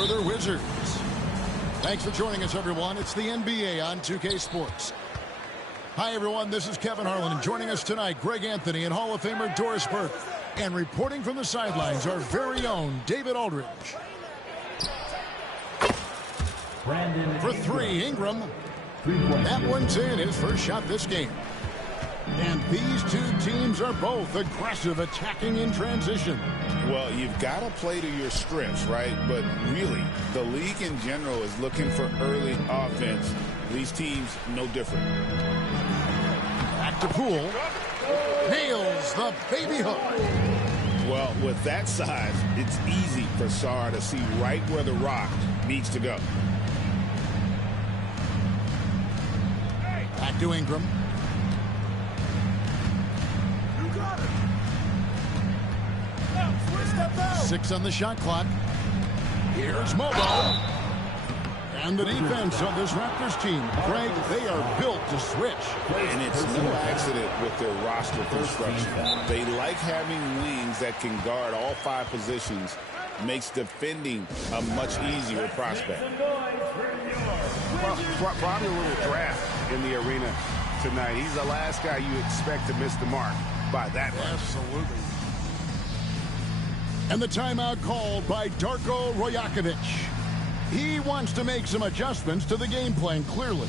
for their Wizards. Thanks for joining us, everyone. It's the NBA on 2K Sports. Hi, everyone. This is Kevin Harlan. And joining us tonight, Greg Anthony and Hall of Famer Doris Burke. And reporting from the sidelines, our very own David Aldridge. For three, Ingram. That one's in, his first shot this game. And these two teams are both aggressive, attacking in transition. Well, you've got to play to your strengths, right? But really, the league in general is looking for early offense. These teams, no different. Back to Poole. Nails the baby hook. Well, with that size, it's easy for Sarr to see right where the rock needs to go. Back to Ingram. Six on the shot clock. Here's Mobo. And the defense of this Raptors team. Greg, they are built to switch. And it's no accident with their roster construction. They like having wings that can guard all five positions. Makes defending a much easier prospect. Well, probably a little draft in the arena tonight. He's the last guy you expect to miss the mark by that much. Absolutely. And the timeout called by Darko Rajakovic. He wants to make some adjustments to the game plan, clearly.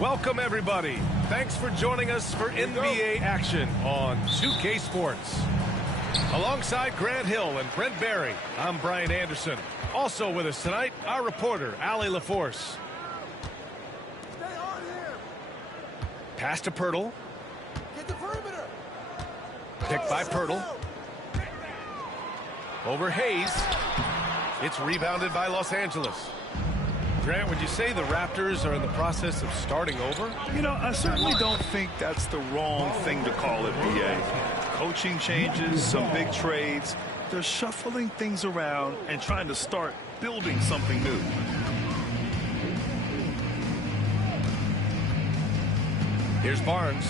Welcome, everybody. Thanks for joining us for NBA action on 2K Sports. Alongside Grant Hill and Brent Barry, I'm Brian Anderson. Also with us tonight, our reporter, Allie LaForce. Pass to Pirtle. Get the perimeter. Picked by Pirtle. Over Hayes. It's rebounded by Los Angeles. Grant, would you say the Raptors are in the process of starting over? You know, I certainly don't think that's the wrong thing to call it, BA. Coaching changes, some big trades. They're shuffling things around and trying to start building something new. Here's Barnes.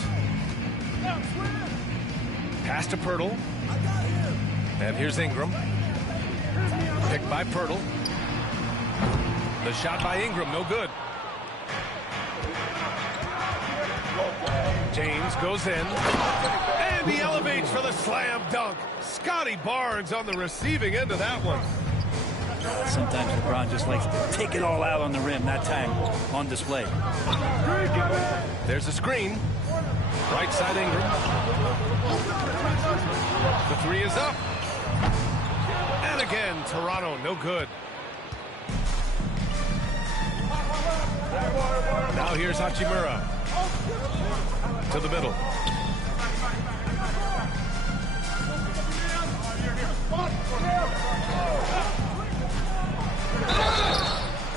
Pass to Pirtle. And here's Ingram. Picked by Pirtle. The shot by Ingram, no good. James goes in. And he elevates for the slam dunk. Scotty Barnes on the receiving end of that one. Sometimes LeBron just likes to take it all out on the rim. That time on display. There's a screen. Right side Ingram. The three is up. And again, Toronto, no good. Now here's Hachimura. To the middle.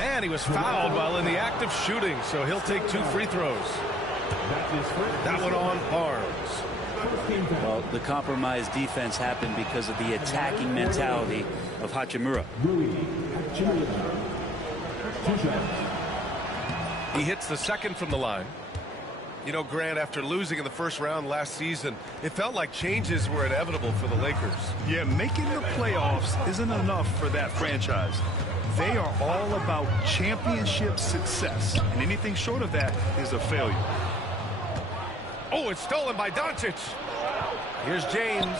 And he was fouled while in the act of shooting, so he'll take 2 free throws. That one on Barnes. Well, the compromised defense happened because of the attacking mentality of Hachimura. He hits the second from the line. You know, Grant, after losing in the first round last season, it felt like changes were inevitable for the Lakers. Yeah, making the playoffs isn't enough for that franchise. They are all about championship success, and anything short of that is a failure. Oh, it's stolen by Doncic. Here's James.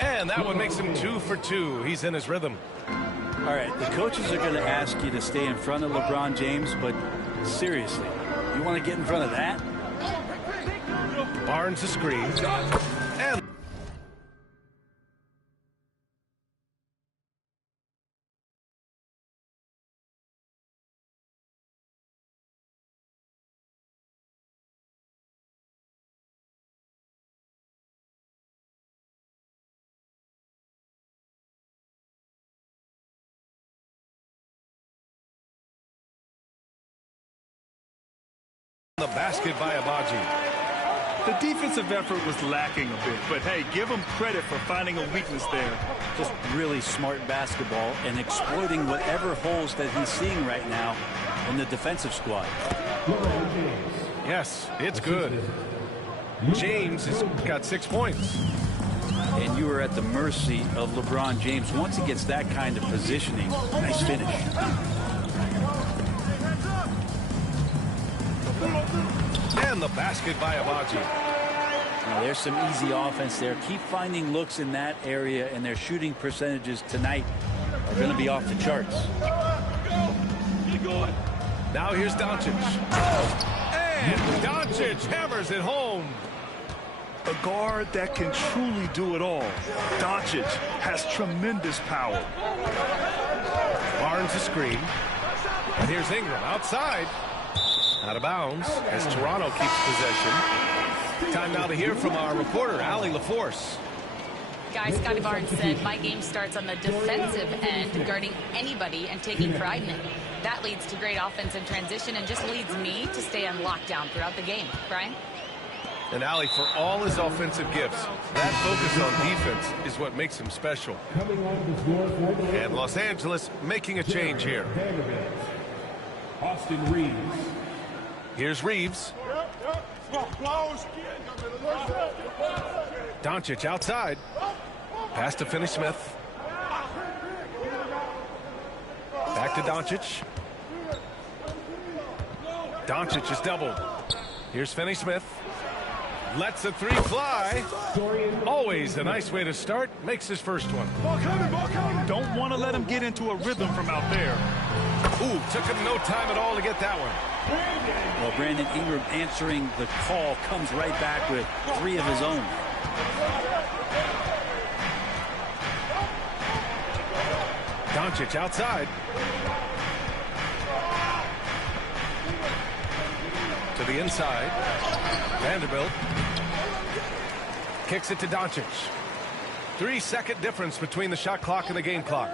And that one makes him 2 for 2. He's in his rhythm. All right, the coaches are going to ask you to stay in front of LeBron James, but seriously, you want to get in front of that? Barnes a screen. And the basket by Agbaji. The defensive effort was lacking a bit, but hey, give him credit for finding a weakness there. Just really smart basketball and exploiting whatever holes that he's seeing right now in the defensive squad. Yes, it's good. James has got 6 points. And you are at the mercy of LeBron James. Once he gets that kind of positioning, nice finish. And the basket by Agbaji. Now, there's some easy offense there. Keep finding looks in that area, and their shooting percentages tonight are going to be off the charts. Now here's Doncic. And Doncic hammers it home. A guard that can truly do it all. Doncic has tremendous power. Barnes a screen. And here's Ingram outside. Out of bounds as Toronto keeps possession. Time now to hear from our reporter, Allie LaForce. Guys, Scotty Barnes said, my game starts on the defensive end, guarding anybody and taking pride in it. That leads to great offense in transition and just leads me to stay on lockdown throughout the game. Brian? And Allie, for all his offensive gifts, that focus on defense is what makes him special. And Los Angeles making a change here. Austin Reeves. Here's Reeves. Doncic outside. Pass to Finney-Smith. Back to Doncic. Doncic is doubled. Here's Finney-Smith. Lets the three fly. Always a nice way to start. Makes his first one. Don't want to let him get into a rhythm from out there. Ooh, took him no time at all to get that one. Well, Brandon Ingram answering the call comes right back with 3 of his own. Doncic outside. To the inside. Vanderbilt. Kicks it to Doncic. 3-second difference between the shot clock and the game clock.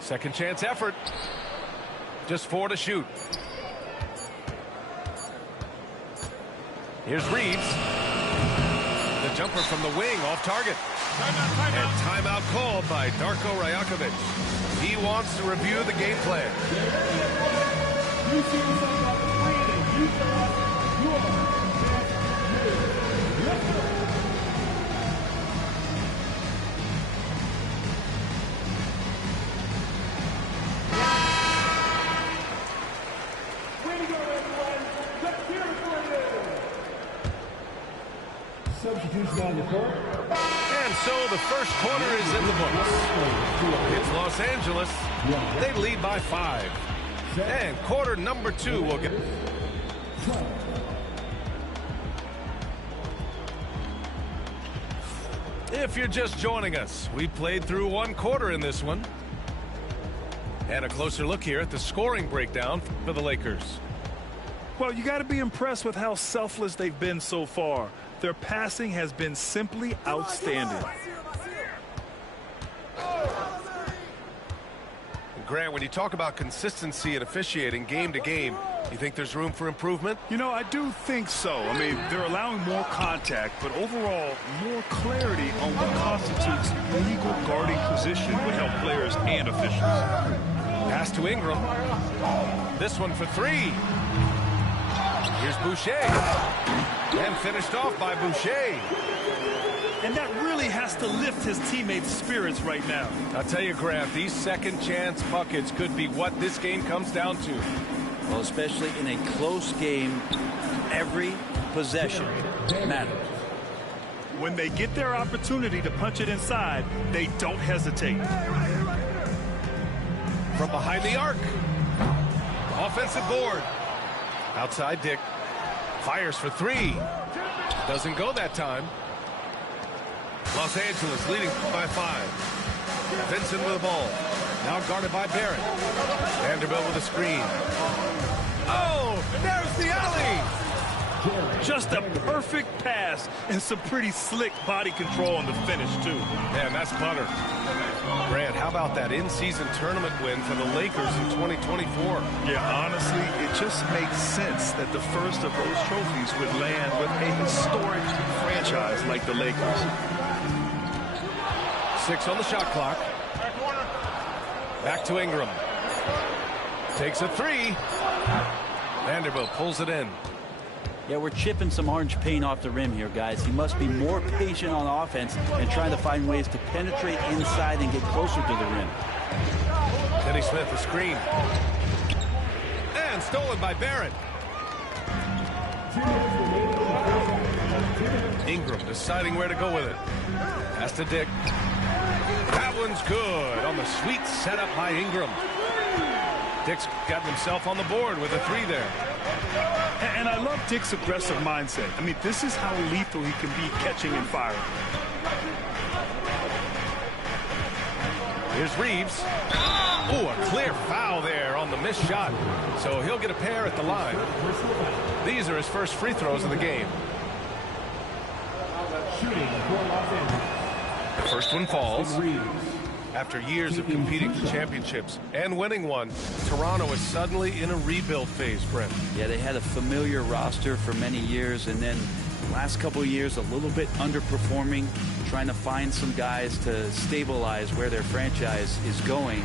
Second chance effort. Just 4 to shoot. Here's Reeves. The jumper from the wing off target. And timeout called by Darko Rajakovic. He wants to review the game plan. Substitution on the court. And so the first quarter is in the books. It's Los Angeles. They lead by 5. And quarter number 2 will get. If you're just joining us, we played through 1 quarter in this one. And a closer look here at the scoring breakdown for the Lakers. Well, you got to be impressed with how selfless they've been so far. Their passing has been simply outstanding. Grant, when you talk about consistency and officiating game to game, you think there's room for improvement? You know, I do think so. I mean, they're allowing more contact, but overall, more clarity on what constitutes legal guarding position would help players and officials. Pass to Ingram. This one for 3. Here's Boucher. And finished off by Boucher. And that really has to lift his teammates' spirits right now. I'll tell you, Grant, these second chance buckets could be what this game comes down to. Well, especially in a close game, every possession matters. When they get their opportunity to punch it inside, they don't hesitate. From behind the arc. Offensive board. Outside Dick. Fires for 3. Doesn't go that time. Los Angeles leading by 5. Vincent with the ball. Now guarded by Barrett. Vanderbilt with a screen. Oh, there's the alley. Just a perfect pass and some pretty slick body control on the finish, too. Man, that's butter. Grant, how about that in-season tournament win for the Lakers in 2024? Yeah, honestly, it just makes sense that the first of those trophies would land with a historic franchise like the Lakers. 6 on the shot clock. Back to Ingram. Takes a 3. Vanderbilt pulls it in. Yeah, we're chipping some orange paint off the rim here, guys. He must be more patient on offense and trying to find ways to penetrate inside and get closer to the rim. Kenny Smith, the screen. And stolen by Barrett. Ingram deciding where to go with it. Pass to Dick. That one's good on the sweet setup by Ingram. Dick's got himself on the board with a 3 there. And I love Dick's aggressive mindset. I mean, this is how lethal he can be catching and firing. Here's Reeves. Oh, a clear foul there on the missed shot. So he'll get a pair at the line. These are his first free throws of the game. The first one falls. After years of competing for championships and winning one, Toronto is suddenly in a rebuild phase, Brent. Yeah, they had a familiar roster for many years, and then last couple of years a little bit underperforming, trying to find some guys to stabilize where their franchise is going.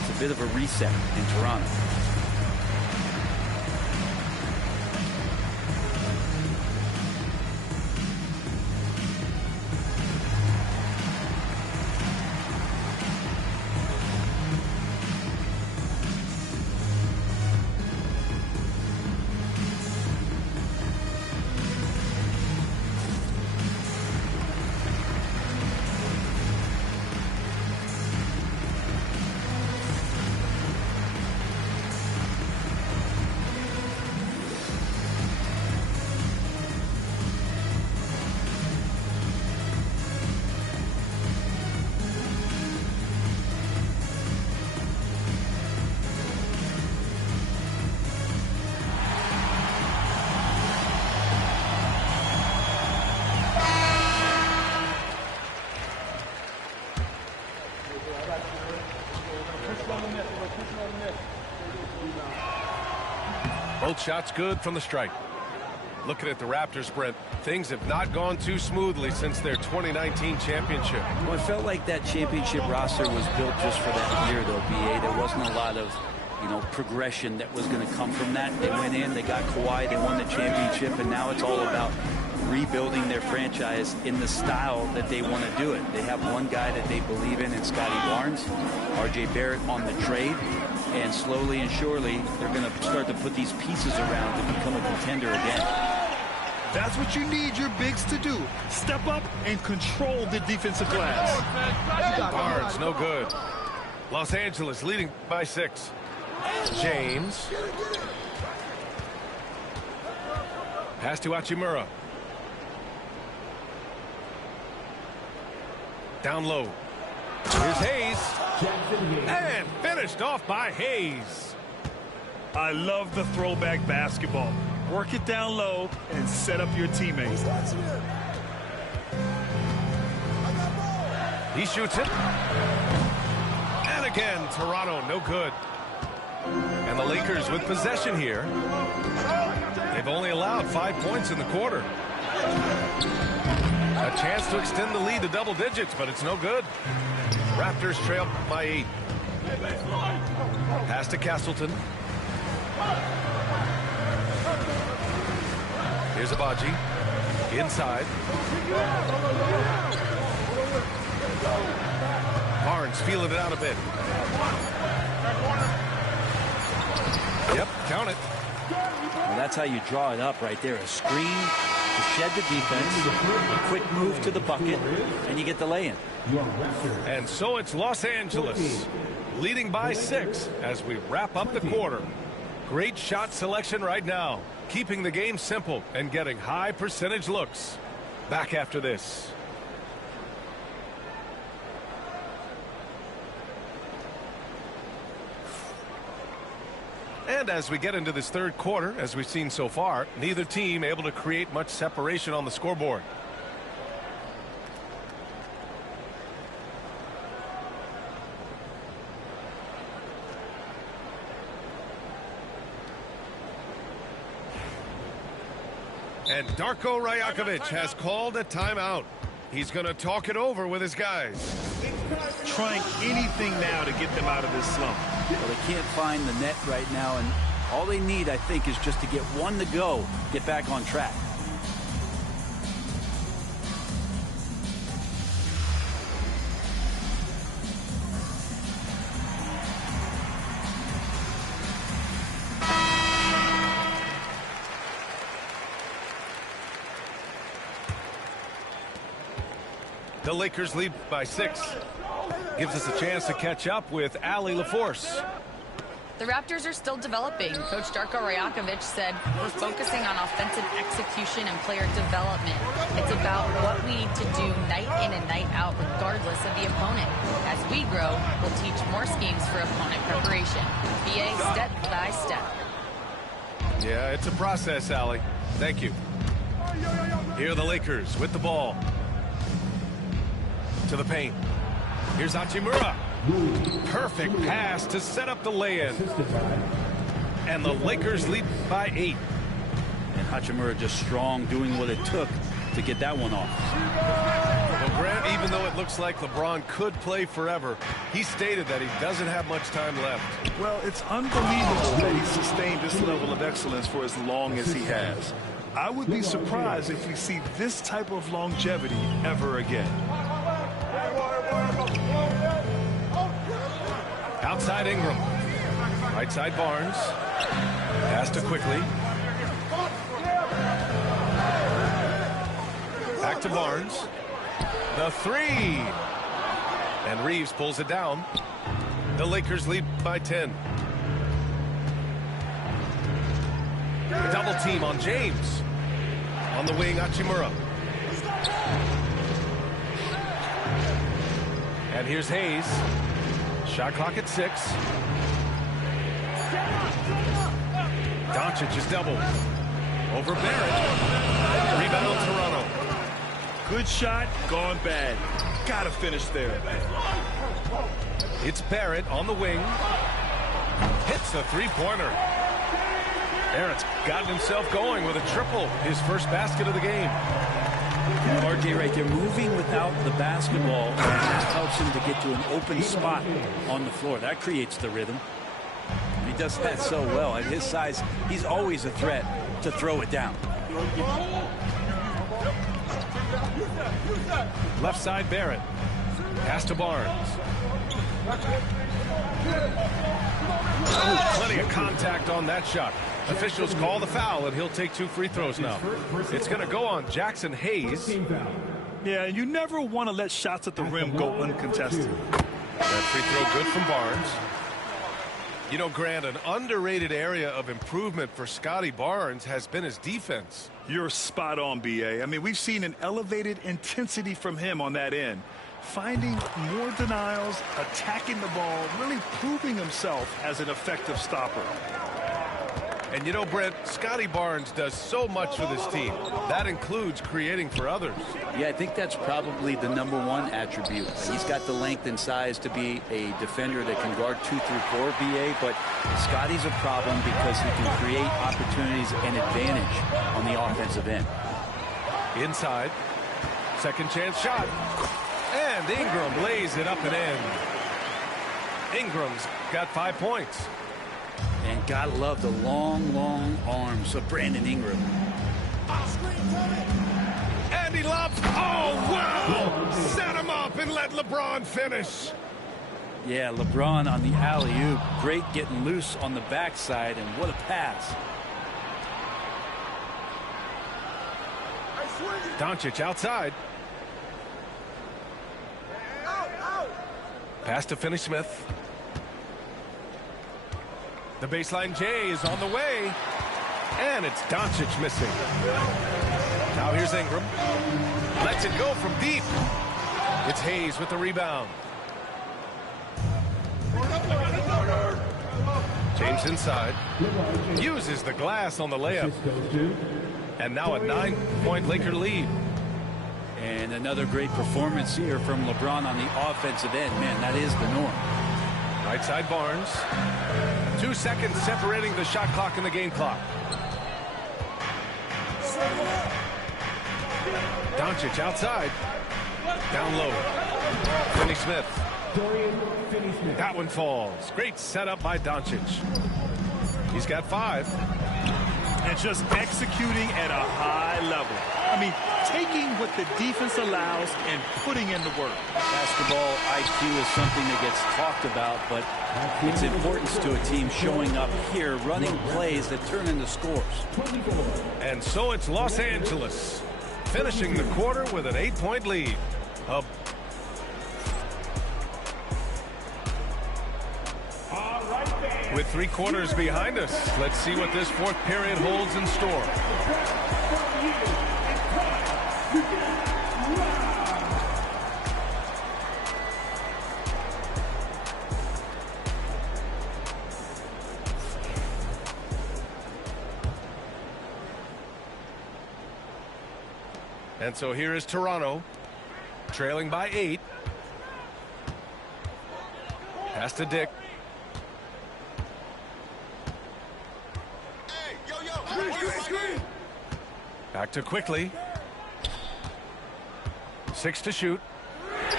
It's a bit of a reset in Toronto. Both shots good from the stripe. Looking at the Raptors, Brent, things have not gone too smoothly since their 2019 championship. Well, it felt like that championship roster was built just for that year, though, B.A. There wasn't a lot of, progression that was going to come from that. They went in, they got Kawhi, they won the championship, and now it's all about rebuilding their franchise in the style that they want to do it. They have one guy that they believe in Scotty Barnes, R.J. Barrett on the trade, and slowly and surely they're going to start to put these pieces around to become a contender again. That's what you need your bigs to do. Step up and control the defensive glass. Barnes, no good. Los Angeles leading by 6. James. Pass to Hachimura. Down low. Here's Hayes. And finished off by Hayes. I love the throwback basketball. Work it down low and set up your teammates. He shoots it. And again, Toronto, no good. And the Lakers with possession here. They've only allowed 5 points in the quarter. A chance to extend the lead to double digits, but it's no good. Raptors trail by 8. Pass to Castleton. Here's Abaji. Inside. Barnes feeling it out a bit. Yep, count it. Well, that's how you draw it up right there. A screen to shed the defense, a quick move to the bucket, and you get the lay-in. And so it's Los Angeles leading by 6 as we wrap up the quarter. Great shot selection right now, keeping the game simple and getting high percentage looks. Back after this. And as we get into this third quarter, as we've seen so far, neither team able to create much separation on the scoreboard. And Darko Rajakovic has called a timeout. He's going to talk it over with his guys. Trying anything now to get them out of this slump. Well, they can't find the net right now, and all they need, I think, is just to get one to go, get back on track. The Lakers lead by 6. Gives us a chance to catch up with Allie LaForce. The Raptors are still developing. Coach Darko Rajakovic said, we're focusing on offensive execution and player development. It's about what we need to do night in and night out, regardless of the opponent. As we grow, we'll teach more schemes for opponent preparation. BA step by step. Yeah, it's a process, Allie. Thank you. Here are the Lakers with the ball. To the paint. Here's Hachimura. Perfect pass to set up the lay-in. And the Lakers lead by 8. And Hachimura just strong, doing what it took to get that one off. Well, Grant, even though it looks like LeBron could play forever, he stated that he doesn't have much time left. Well, it's unbelievable that he sustained this level of excellence for as long as he has. I would be surprised if we see this type of longevity ever again. Outside Ingram. Right side Barnes. Pass to Quickly. Back to Barnes. The 3. And Reeves pulls it down. The Lakers lead by 10. A double team on James. On the wing, Hachimura. And here's Hayes. Shot clock at 6. Doncic is doubled. Over Barrett. Rebound Toronto. Good shot, gone bad. Gotta finish there. It's Barrett on the wing. Hits a three-pointer. Barrett's gotten himself going with a triple. His first basket of the game. RJ right there, moving without the basketball, that helps him to get to an open spot on the floor. That creates the rhythm. He does that so well. At his size, he's always a threat to throw it down. Left side, Barrett. Pass to Barnes. Oh, plenty of contact on that shot. Officials call the foul, and he'll take 2 free throws now. It's going to go on Jackson Hayes. Yeah, you never want to let shots at the rim go uncontested. That free throw good from Barnes. You know, Grant, an underrated area of improvement for Scotty Barnes has been his defense. You're spot on, BA. I mean, we've seen an elevated intensity from him on that end. Finding more denials, attacking the ball, really proving himself as an effective stopper. And you know, Brent, Scotty Barnes does so much for this team. That includes creating for others. Yeah, I think that's probably the #1 attribute. He's got the length and size to be a defender that can guard 2 through 4, BA, but Scotty's a problem because he can create opportunities and advantage on the offensive end. Inside. Second chance shot. And Ingram lays it up and in. Ingram's got 5 points. And gotta love the long, long arms of Brandon Ingram. And he lobs. Oh, wow! Set him up and let LeBron finish. Yeah, LeBron on the alley-oop. Great getting loose on the backside, and what a pass. Doncic outside. Pass to Finney-Smith. The baseline J is on the way. And it's Doncic missing. Now here's Ingram. Lets it go from deep. It's Hayes with the rebound. James James inside. Uses the glass on the layup. And now a 9-point Laker lead. And another great performance here from LeBron on the offensive end. Man, that is the norm. Right side Barnes. 2 seconds separating the shot clock and the game clock. Doncic outside. Down low. Finney-Smith. That one falls. Great setup by Doncic. He's got 5. And just executing at a high level. I mean, taking what the defense allows and putting in the work. Basketball IQ is something that gets talked about, but its importance to a team showing up here, running plays that turn into scores. And so it's Los Angeles finishing the quarter with an 8-point lead. With 3 quarters behind us, let's see what this 4th period holds in store. And so here is Toronto, trailing by 8. Pass to Dick. Back to Quickly. 6 to shoot.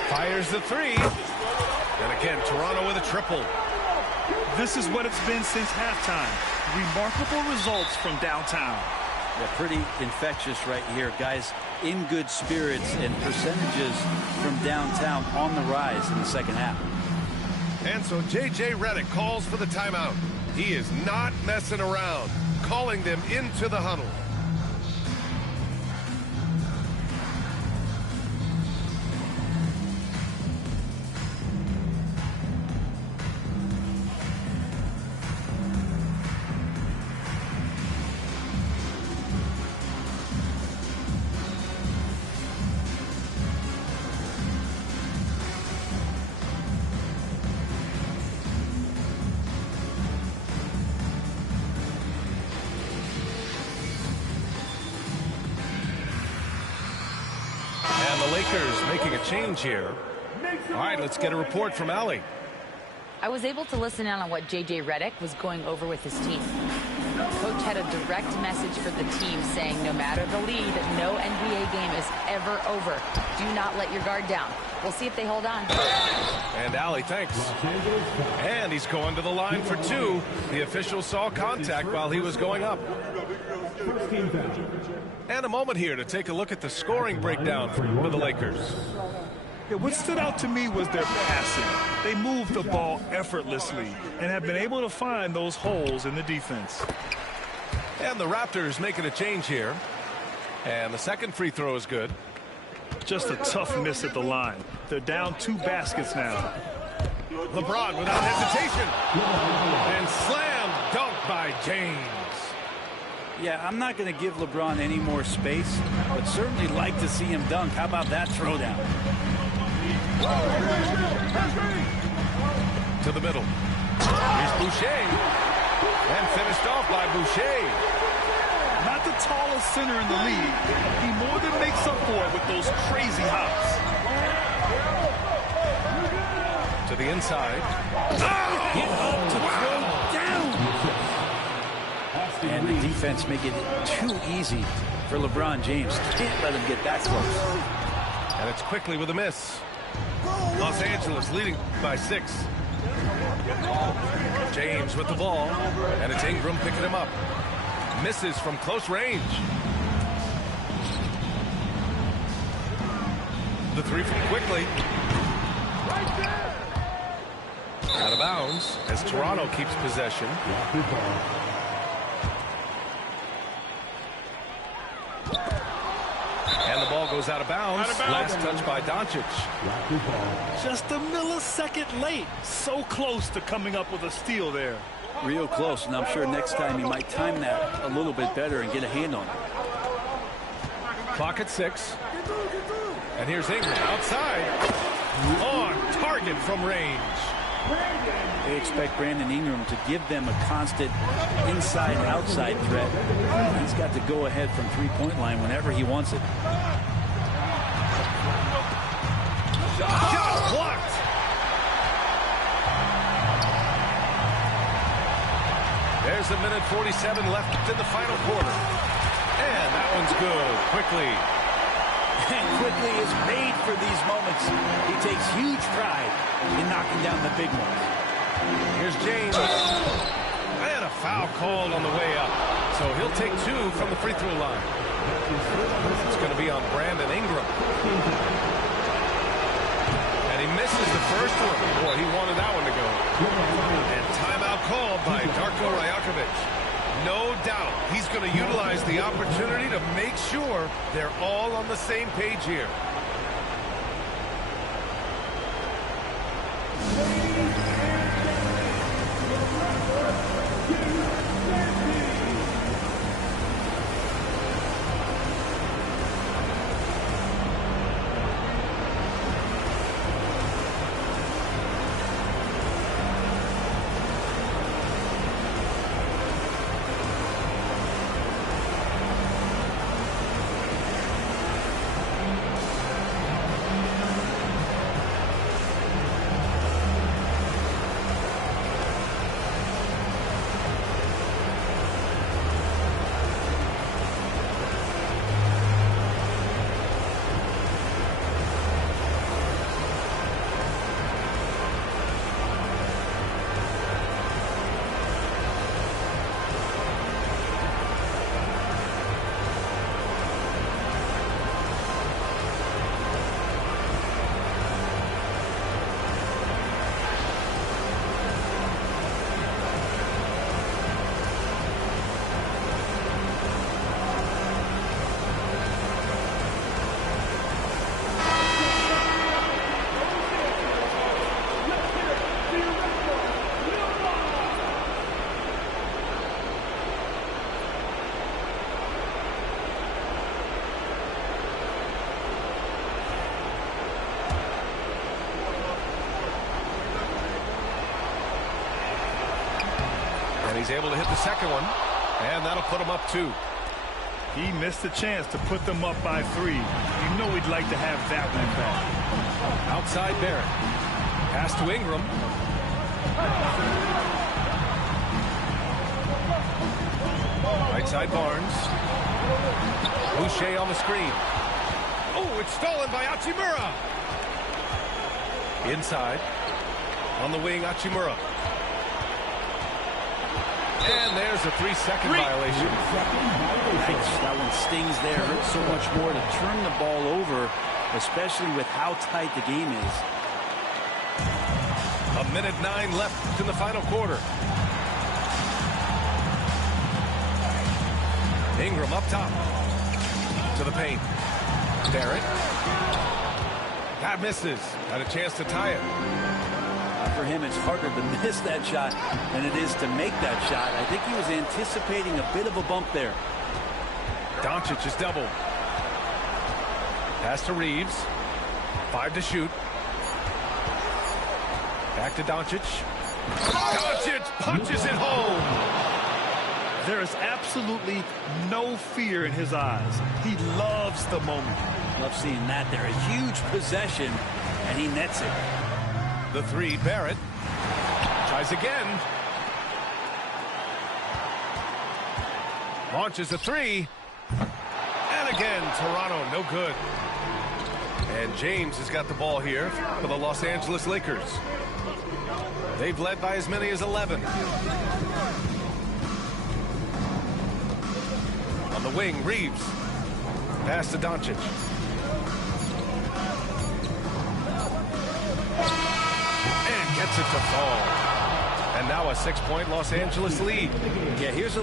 Fires the 3. And again, Toronto with a triple. This is what it's been since halftime. Remarkable results from downtown. Yeah, pretty infectious right here. Guys in good spirits, and percentages from downtown on the rise in the second half. And so J.J. Redick calls for the timeout. He is not messing around, calling them into the huddle. Lakers making a change here. All right, let's get a report from Allie. I was able to listen in on what J.J. Redick was going over with his team. Coach had a direct message for the team saying no matter the lead, no NBA game is ever over. Do not let your guard down. We'll see if they hold on. And Allie, thanks. And he's going to the line for 2. The official saw contact while he was going up. And a moment here to take a look at the scoring breakdown for the Lakers. Yeah, what stood out to me was their passing. They moved the ball effortlessly and have been able to find those holes in the defense. And the Raptors making a change here. And the second free throw is good. Just a tough miss at the line. They're down 2 baskets now. LeBron without hesitation. And slam dunk by James. Yeah, I'm not going to give LeBron any more space, but certainly like to see him dunk. How about that throwdown? To the middle. Here's Boucher. And finished off by Boucher. Not the tallest center in the league. He more than makes up for it with those crazy hops. To the inside. Get up to throw down. And the defense making it too easy for LeBron James. Can't let him get that close. And it's Quickly with a miss. Los Angeles leading by 6. James with the ball. And it's Ingram picking him up. Misses from close range. The 3 from Quickly. Out of bounds as Toronto keeps possession. And the ball goes out of bounds. Last touch by Doncic. Just a millisecond late. So close to coming up with a steal there. Real close, and I'm sure next time he might time that a little bit better and get a hand on it. Clock at 6. And here's Ingram outside. On target from range. They expect Brandon Ingram to give them a constant inside-outside threat. He's got to go ahead from three-point line whenever he wants it. Shot blocked. There's a minute 47 left in the final quarter. And that one's good. Quickly. And Quickly is made for these moments. He takes huge pride in knocking down the big ones. Here's James. And a foul called on the way up. So he'll take 2 from the free throw line. It's going to be on Brandon Ingram. And he misses the first one. Boy, he wanted that one to go. And timeout called by Darko Rajakovic. No doubt he's going to utilize the opportunity to make sure they're all on the same page here. And he's able to hit the second one. And that'll put him up 2. He missed a chance to put them up by 3. You know he'd like to have that one back. Outside Barrett. Pass to Ingram. Right side Barnes. Boucher on the screen. Oh, it's stolen by Hachimura. Inside. On the wing, Hachimura. And there's a 3-second violation. Nice. That one stings there. Hurts so much more to turn the ball over, especially with how tight the game is. A minute 9 left in the final quarter. Ingram up top. To the paint. Barrett. That misses. Got a chance to tie it. For him, it's harder to miss that shot than it is to make that shot. I think he was anticipating a bit of a bump there. Doncic is doubled. Pass to Reeves. 5 to shoot. Back to Doncic. Doncic punches it home. There is absolutely no fear in his eyes. He loves the moment. Love seeing that there. A huge possession, and he nets it. The 3, Barrett. Tries again. Launches a 3. And again, Toronto, no good. And James has got the ball here for the Los Angeles Lakers. They've led by as many as 11. On the wing, Reeves. Pass to Doncic. Gets it to fall. And now a 6-point Los Angeles lead. Yeah, here's a